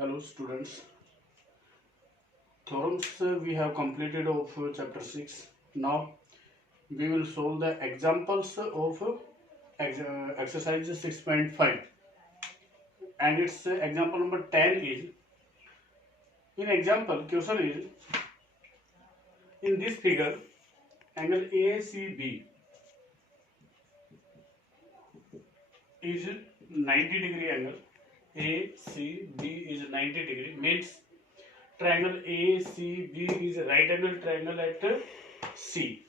Hello students. Theorems we have completed of chapter 6. Now we will solve the examples of exercise 6.5, and its example number 10 is, in example question is, in this figure angle ACB is 90 degree angle. ACB is 90 degree, means triangle ACB is a right angle triangle at C,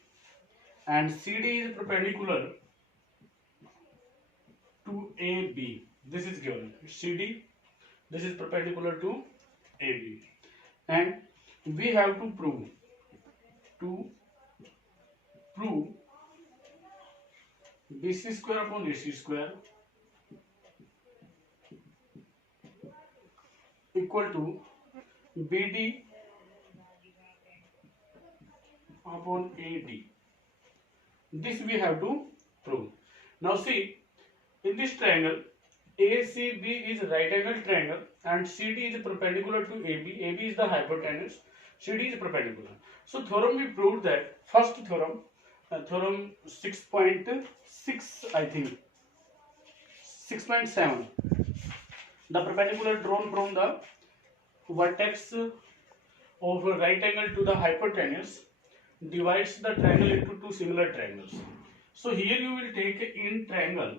and CD is perpendicular to AB. This is given. CD, this is perpendicular to AB, and we have to prove BC square upon AC square equal to BD upon AD. This we have to prove. Now see, in this triangle ACB is right angle triangle and CD is perpendicular to AB. AB is the hypotenuse, CD is perpendicular. So theorem we proved that, first theorem, theorem 6.6, I think 6.7, the perpendicular drawn from the vertex of a right angle to the hypotenuse divides the triangle into two similar triangles. So here you will take in triangle,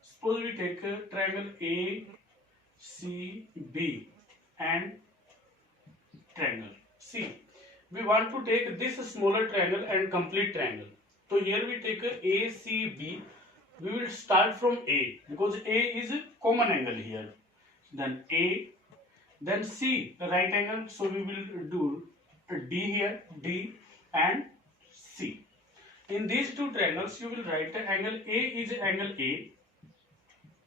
suppose we take a triangle ACB and triangle C. We want to take this smaller triangle and complete triangle. So here we take a ACB. We will start from A because A is a common angle here. Then A, then C, the right angle. So we will do D here, D and C. In these two triangles, you will write the angle A is angle A.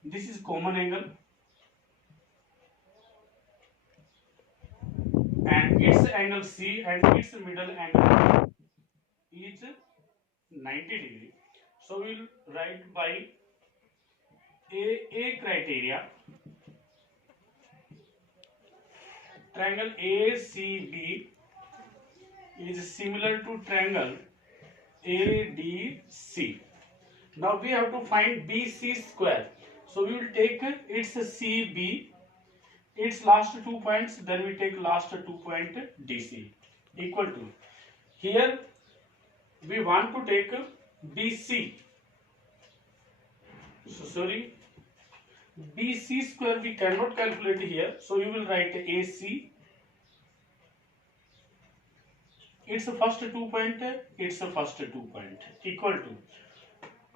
This is common angle, and its angle C and its middle angle is 90 degree. So we will write by A criteria. Triangle ACB is similar to triangle ADC. Now we have to find BC square. So we will take its CB, its last 2 points, then we take last 2 point DC equal to, here we want to take BC. So sorry, BC square we cannot calculate here. So you will write AC. It's the first 2 point, it's the first 2 point equal to,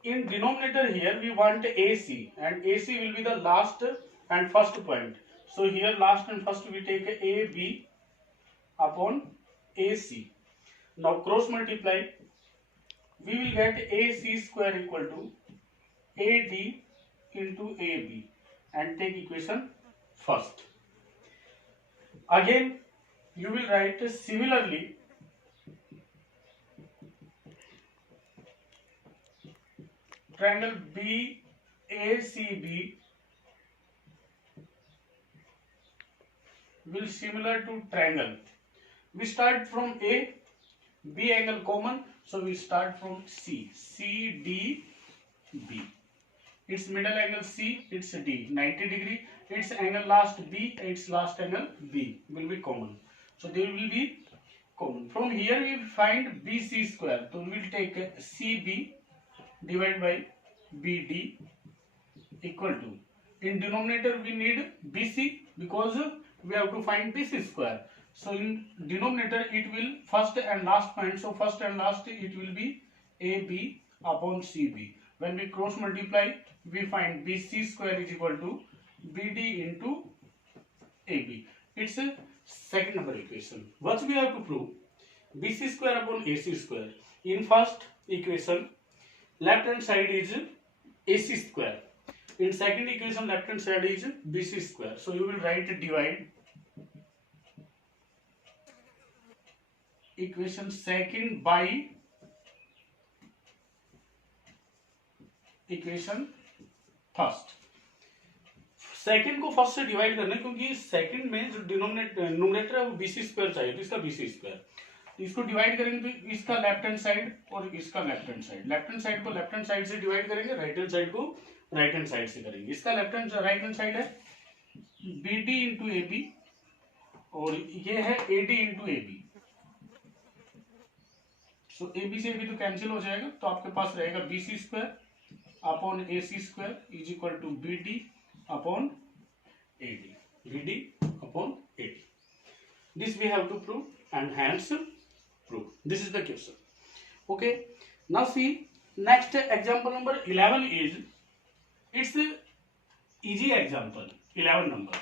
in denominator here we want AC, and AC will be the last and first point. So here last and first we take AB upon AC. Now cross multiply, we will get AC square equal to AD into AB, and take equation first. Again you will write similarly triangle BACB will similar to triangle. We start from A, B angle common, so we start from C, CDB. Its middle angle C, its D, 90 degree, its angle last B, its last angle B will be common. So they will be common. From here we find BC square. So we will take CB divided by BD equal to, in denominator we need BC because we have to find BC square. So in denominator it will first and last point, so first and last it will be AB upon CB. When we cross multiply, we find BC square is equal to BD into AB. It's a second number equation. What we have to prove? BC square upon AC square. In first equation, left hand side is AC square. In second equation, left hand side is BC square. So you will write divide equation second by equation first. Second को first से divide करना है, क्योंकि second में जो numerator है वो BC square चाहिए, तो इसका BC स्क्वायर, तो इसको डिवाइड करेंगे तो इसका लेफ्ट हैंड साइड और इसका लेफ्ट हैंड साइड को लेफ्ट हैंड साइड से डिवाइड करेंगे, राइट हैंड साइड को राइट हैंड साइड से करेंगे। इसका राइट हैंड साइड है BD इंटू AB और ये है AD into AB। So AB से AB तो कैंसिल हो जाएगा, तो आपके पास रहेगा BC square upon AC square is equal to BD upon AD, BD upon AD। This we have to prove and hence prove. This is the question. Okay. Now see next example number 11 is, it's easy example 11 number.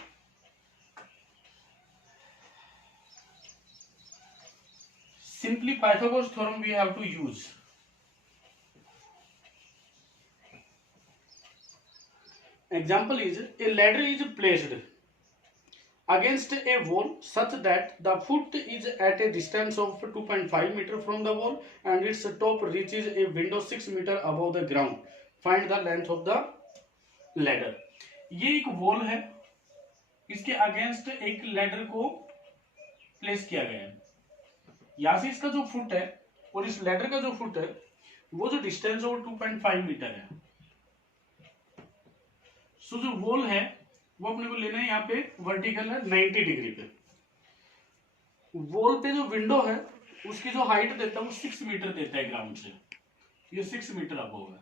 Simply Pythagoras theorem we have to use. Example is, a ladder is placed against a wall such that the foot is at a distance of 2.5 meter from the wall and its top reaches a window 6 meter above the ground. Find the length of the ladder. ये एक wall है, इसके against एक ladder को place किया गया है। यहां से इसका जो फुट है और इस लैडर का जो फुट है वो जो डिस्टेंस है वो 2.5 मीटर है। सो जो वॉल है वो अपने को लेना है, यहाँ पे वर्टिकल है 90 डिग्री पे। वॉल पे जो विंडो है उसकी जो हाइट देता है वो 6 मीटर देता है ग्राउंड से, ये 6 मीटर अबव है।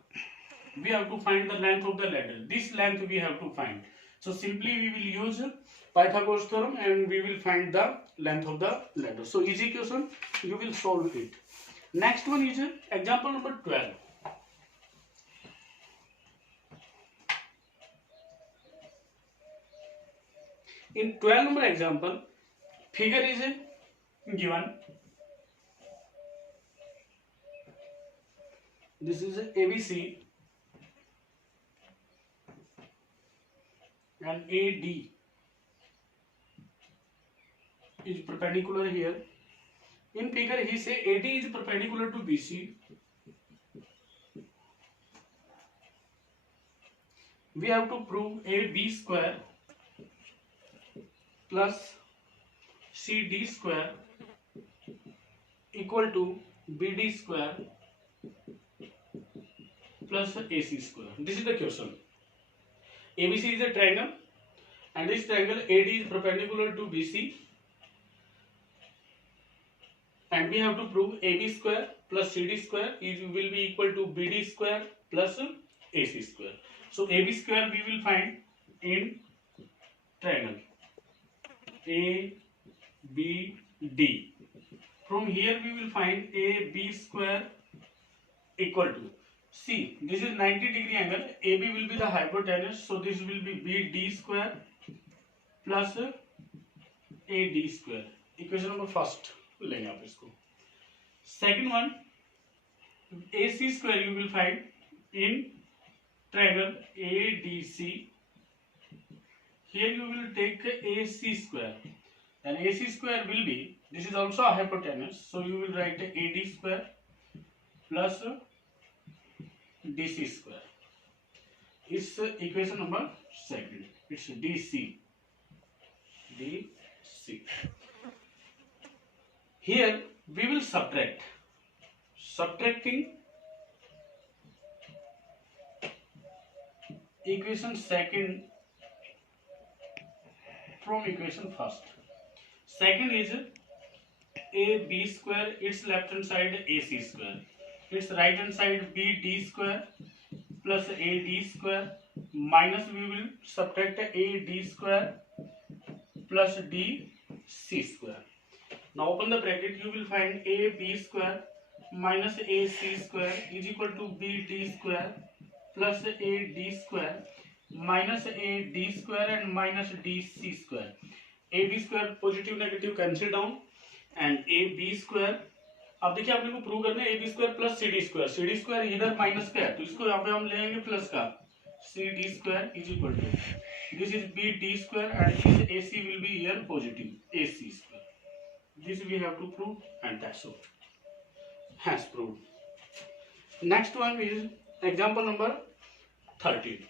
We have to find the length of the ladder. This length we have to find. So simply we will use Pythagoras theorem and we will find the length of the ladder. So easy question, you will solve it. Next one is example number 12. In 12 number example, figure is given. This is ABC and AD is perpendicular here. In figure he say AD is perpendicular to BC. We have to prove AB square plus CD square equal to BD square plus AC square. This is the question. ABC is a triangle and this triangle AD is perpendicular to BC, and we have to prove AB square plus CD square will be equal to BD square plus AC square. So AB square we will find in triangle ABD. From here we will find AB square equal to, see this is 90 degree angle, AB will be the hypotenuse, so this will be BD square plus AD square. Equation number first लेंगे आप इसको. Second one, AC square you will find in triangle ADC. Here you will take AC square, and AC square will be, this is also a hypotenuse, so you will write AD square plus DC square. It's equation number second. It's DC. Here we will subtract. Subtracting equation second from equation first. Second is AB square, its left hand side AC square, its right hand side BD square plus AD square, minus we will subtract AD square plus DC square. Now open the bracket, you will find AB square minus AC square is equal to BD square plus AD square minus AD square and minus DC square. AB square positive negative cancel down and AB square. अब देखिए आपने को prove करना है AB square plus CD square. CD square इधर minus का है तो इसको यहाँ पे हम लेंगे प्लस का. CD square is equal to, this is BD square and this AC will be here positive AC square. This we have to prove and that's all. Has proved. Next one is example number 13.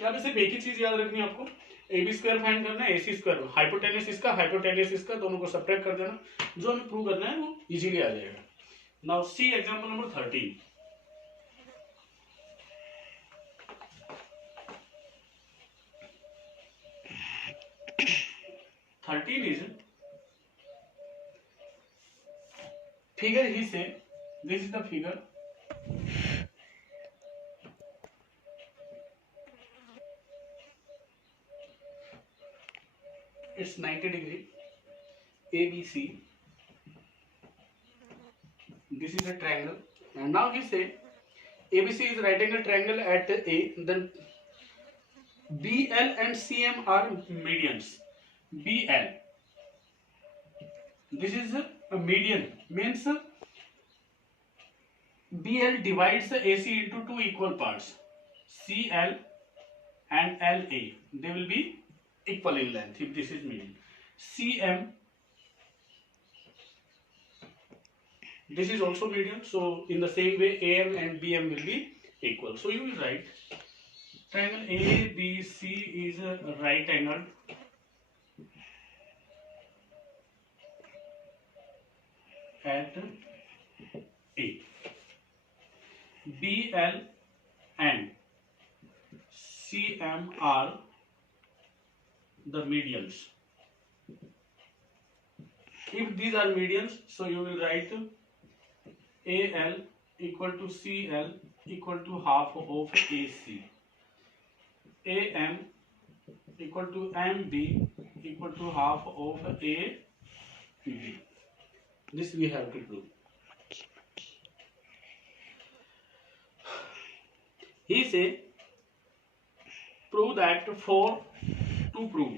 यहाँ पे सिर्फ एक ही चीज याद रखनी है आपको, A B square find करना है, ए सी स्क्वायर, हाइपोटेनस इसका, हाइपोटेनस इसका, दोनों को सब्ट्रैक्ट कर देना, जो हमें प्रूव करना है वो इजीली आ जाएगा। Now see example number 13। Is figure ही से, this is the figure, it's 90 degree ABC. This is a triangle, and now he say ABC is right angle triangle at A. Then BL and CM are medians. BL, this is a median, means BL divides AC into two equal parts. CL and LA, they will be equal in length if this is median. CM, this is also median, so in the same way AM and BM will be equal. So you will write triangle ABC is a right angle at A. BL and CM are the medians. If these are medians, so you will write AL equal to CL equal to half of AC. AM equal to MB equal to half of AB. This we have to prove. He say prove that to prove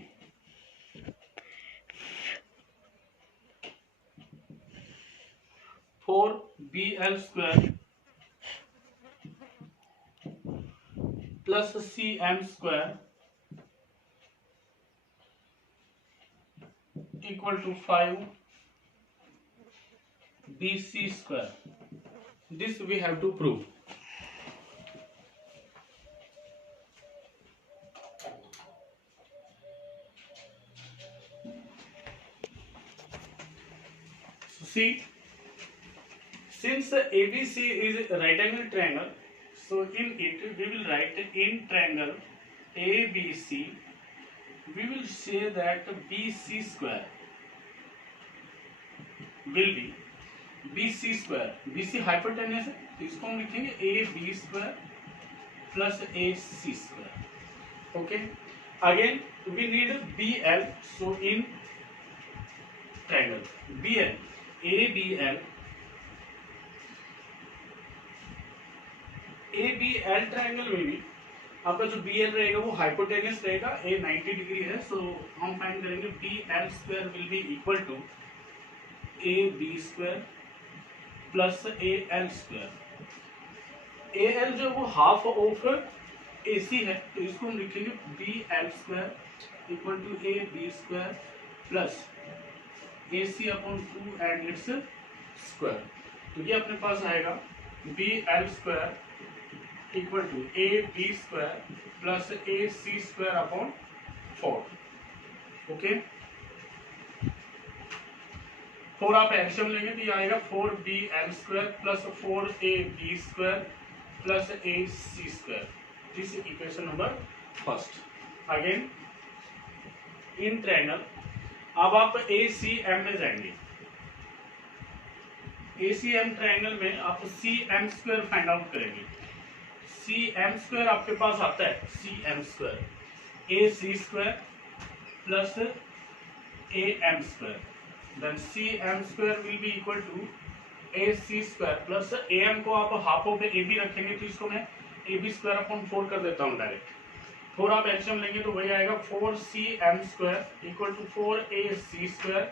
for BL square plus CM square equal to 5 BC square. This we have to prove. So see, since ABC is a right angle triangle, so in it we will write in triangle ABC, we will say that BC square will be BC square, BC hypotenuse है तो इसको हम लिखेंगे AB square plus AC square. Okay, again we need BL, so in triangle BL, ABL, ABL triangle में भी आपका जो BL रहेगा वो हाइपोटेनस रहेगा, A 90 डिग्री है, सो हम फाइंड करेंगे BL square will be equal to AB square plus AL square. AL जो वो हाफ ऑफ AC है तो इसको हम लिखेंगे BL square equal to AB square plus AC upon 2 and its square. तो ये अपने पास आएगा BL square equal to AB square plus AC square upon 4. Okay, 4 आप एलसीएम लेंगे तो ये आएगा 4BL square plus 4AB square plus AC square. This equation number first. Again in triangle, अब आप ACM में जाएंगे. ACM ट्रायंगल में आप CM स्क्वायर फाइंड आउट करेंगे. CM स्क्वायर आपके पास आता है CM square AC square plus AM square. Then CM square will be equal to AC square plus AM को आप हाफ ऑफ AB रखेंगे तो इसको मैं AB स्क्वायर अपॉन 4 कर देता हूँ डायरेक्ट. 4 आप एलसीएम लेंगे तो वही आएगा 4CM square equal to 4AC square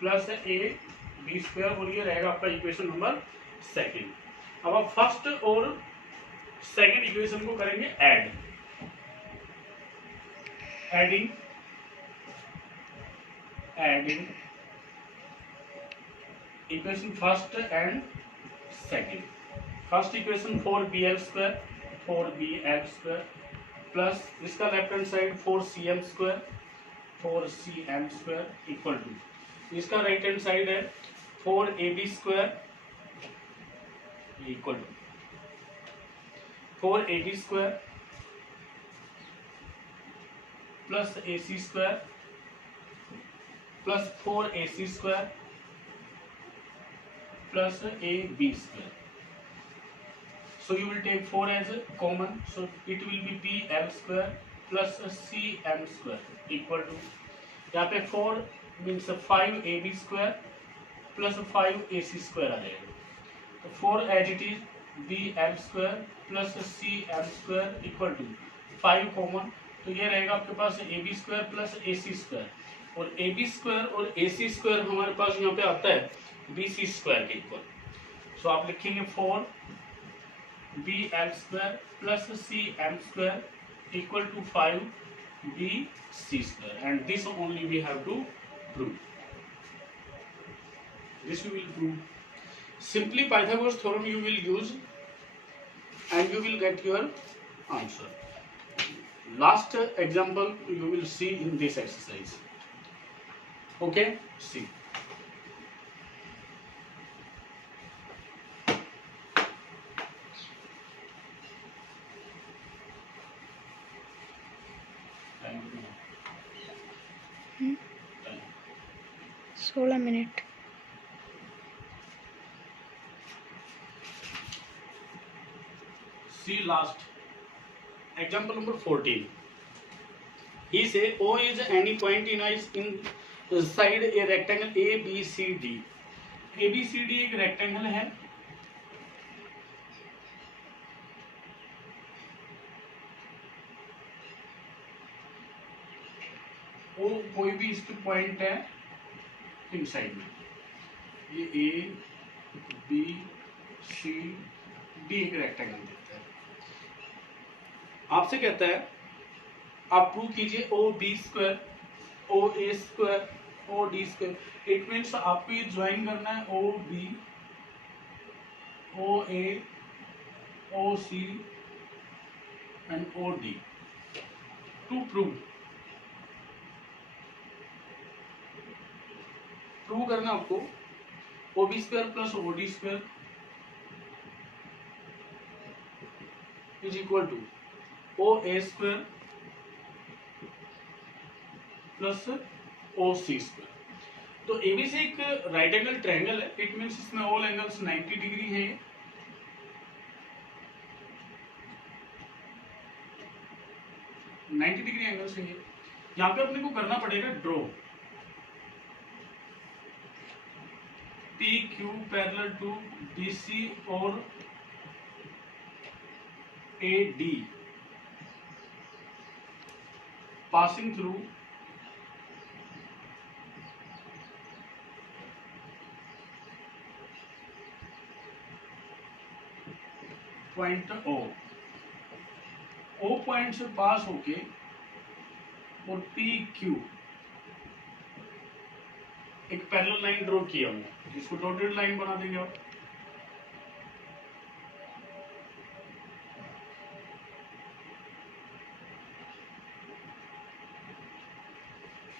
plus AB square, और ये रहेगा आपका इक्वेशन नंबर सेकंड. अब आप फर्स्ट और सेकंड इक्वेशन को करेंगे add. Adding equation first and second. First equation 4BL square plus इसका left hand side 4cm² equal to इसका राइट हैंड साइड है 4ab² equal to 4ab² plus ac² plus 4ac² plus ab². So you will take 4 as a common. So it will be bl² plus cm² equal to यहाँ पे 4 means 5ab² plus 5ac² आ जाएगा. तो 4 as it is bl² plus cm² equal to 5 common. तो ये रहेगा आपके पास ab² plus ac² और ab² और ac² हमारे पास यहाँ पे आता है bc² के इक्वल. सो आप लिखेंगे 4bl² plus cm² equal to 5bc² and this only we have to prove. This we will prove. Simply Pythagoras theorem you will use and you will get your answer. Last example you will see in this exercise. Okay, see. Time. 16 minute. See last example number 14. He say O is any point in side a rectangle ABCD. ABCD एक rectangle है. O कोई भी इसके point है इन side में. ये A B C D एक rectangle देता है. आपसे कहता है आप प्रूव कीजिए OB² OA² OD². It means आपको ये ज्वाइन करना है OB OA OC and OD to prove करना आपको OB² plus OD² is equal to OA² plus OC². तो AB से एक राइट एंगल ट्रायंगल है. इट मीन्स इसमें ऑल एंगल्स 90 डिग्री है. 90 डिग्री एंगल्स है. यहाँ पे अपने को करना पड़ेगा draw PQ parallel to BC और AD passing through point O point से पास होके और PQ एक पैरेलल लाइन ड्रॉ किया हमने. इसको डॉटेड लाइन बना देंगे आप.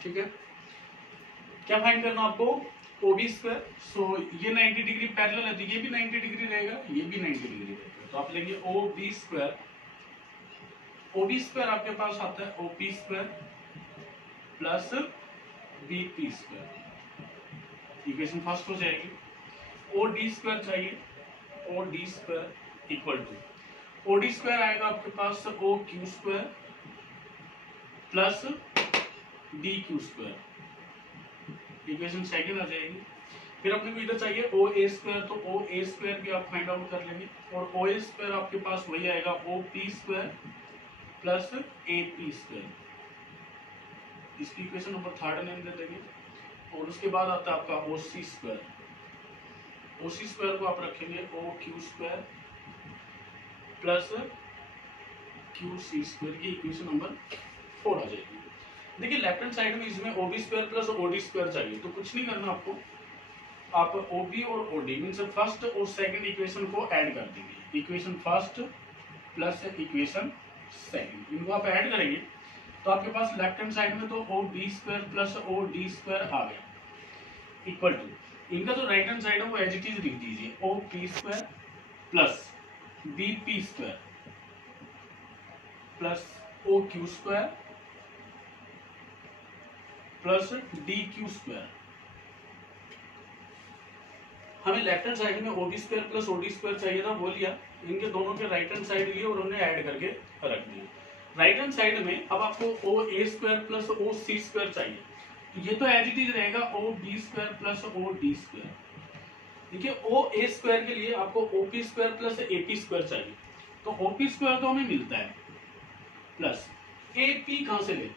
ठीक है. क्या फाइंड करना आपको OB². सो ये 90 डिग्री पैरेलल है तो ये भी 90 डिग्री रहेगा, ये भी 90 डिग्री रहेगा. तो आप लेंगे OB² आपके पास आता है OP² plus BP². Equation first हो जाएगी. OD² चाहिए. OD² इक्वल टू OD² आएगा आपके पास OQ² plus DQ². Equation second आ जाएगी. फिर अपने को इधर चाहिए OA² तो OA² भी आप फाइंड आउट कर लेंगे और OA² आपके पास वही आएगा OP² प्लस AP². इसकी इक्वेशन नंबर थर्ड नेम दे देंगे. और उसके बाद आता है आपका OC² को आप रखेंगे OQ² प्लस QC². की इक्वेशन नंबर 4 आ जाएगी. देखिए लेफ्ट हैंड साइड में इसमें OB² प्लस OD² चाहिए तो कुछ नहीं करना आपको. आप OB और OD मीन्स फर्स्ट और सेकंड इक्वेशन को ऐड कर देंगे. Equation first plus equation second. इनको आप ऐड करेंगे तो आपके पास लेफ्ट हैंड साइड में तो O B square plus O D square आ गया इक्वल टू इनका जो राइट हैंड साइड है वो एज इट इज लिख दीजिए O P square plus B P square plus O Q square plus D Q square. हमें लेफ्ट हैंड साइड में O B square plus O D square चाहिए था, वो लिया, इनके दोनों के राइट हैंड साइड लिए और हमने ऐड करके रख दिए। राइट हैंड साइड में अब आपको O A square plus O C square चाहिए, तो ये तो एज इट इज रहेगा O B square plus O D square. देखिए ओ ए स्क्वायर के लिए आपको O P square plus A P square चाहिए, तो ओ पी स्क्वायर तो हमें मिलता है प्लस ए पी कहां से ले,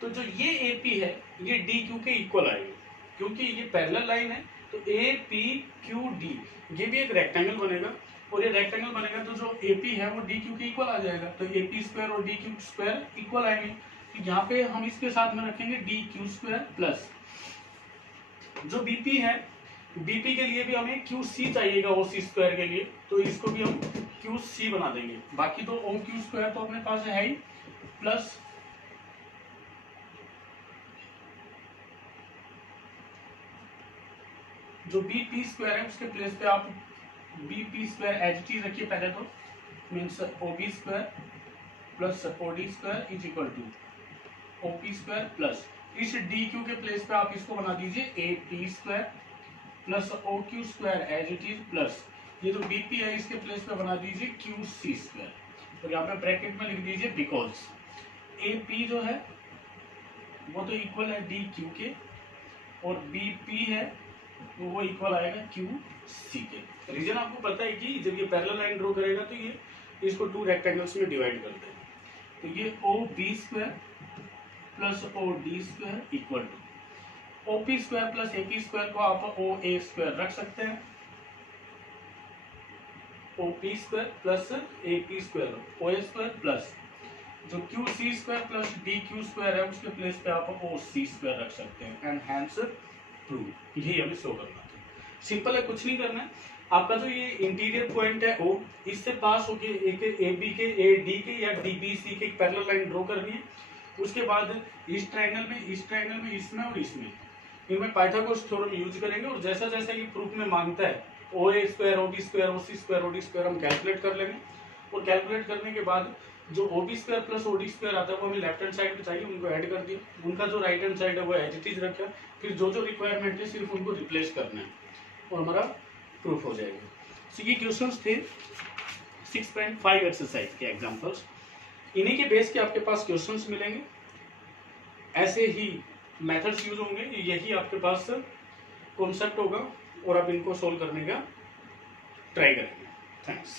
तो जो ये ए पी है ये डी क्यू के इक्वल आएगी, क्योंकि ये पैरेलल लाइन है। तो ए पी क्यू डी ये भी एक रेक्टेंगल बनेगा, और ये रेक्टेंगल बनेगा तो जो ए पी है वो डी क्यू के इक्वल आ जाएगा, तो ए पी स्क्वायर और डी क्यू स्क्वायर इक्वल आएंगे। तो यहाँ पे हम इसके साथ में रखेंगे डी क्यू स्क्वायर प्लस जो बीपी है, बीपी के लिए भी हमें क्यू सी चाहिएगा ओ सी स्क्वायर के लिए, तो इसको भी हम क्यू सी बना देंगे। बाकी तो ओ क्यू स्क्वायर तो अपने पास है ही, प्लस जो बी पी स्क्वायर है उसके प्लेस पे आप B P square as it is रखिए पहले, तो means O B square plus O D square is equal to O P square plus इस डी क्यू के प्लेस पे आप इसको बना दीजिए A P square plus O Q square as it is plus ये जो बी पी है इसके प्लेस पे बना दीजिए क्यू सी स्क्वायर, और यहाँ पे ब्रैकेट में लिख दीजिए बिकॉज ए पी जो है वो तो इक्वल है डी क्यू के, और बी पी है तो वो इक्वल आएगा क्यू सी के। रीजन आपको पता है कि जब ये पैरेलल लाइन ड्रॉ करेगा तो ये इसको टू रेक्टेंगल्स में डिवाइड करते हैं, तो ये O B square plus O D square equal to O P square plus A P square को आप ओ ए स्क्वायर रख सकते हैं, O P square plus A P square O A square plus जो Q C square plus D Q square है उसके place पे आप ओ सी स्क्वायर रख सकते हैं, एंड हैंस प्रूव। यही हमें शो करना था, सिंपल है, कुछ नहीं करना है। आपका जो ये इंटीरियर पॉइंट है ओ, इससे पास होके एक ए बी के ए डी के या डी बी सी के एक पैरेलल लाइन ड्रॉ करनी है। उसके बाद इस ट्रायंगल में इसमें और इसमें इनमें पाइथागोरस थ्योरम यूज करेंगे, और जैसा जैसा ये प्रूफ में मांगता है O A square O B square O C square O D square हम कैलकुलेट कर लेंगे, और कैलकुलेट करने के बाद जो O B square plus O D square आता है वो हमें लेफ्ट हैंड साइड पे चाहिए, उनको ऐड कर दिया, उनका जो राइट हैंड साइड है वो एज इट इज रखा, फिर जो जो रिक्वायरमेंट है सिर्फ उनको रिप्लेस करना है और हमारा प्रूफ हो जाएगा। सो ये क्वेश्चंस थे 6.5 एक्सरसाइज के एग्जांपल्स, इन्हीं के बेस के आपके पास क्वेश्चंस मिलेंगे, ऐसे ही मेथड्स यूज होंगे, यही आपके पास कॉन्सेप्ट होगा और आप इनको सोल्व करने का ट्राई करेंगे। थैंक्स।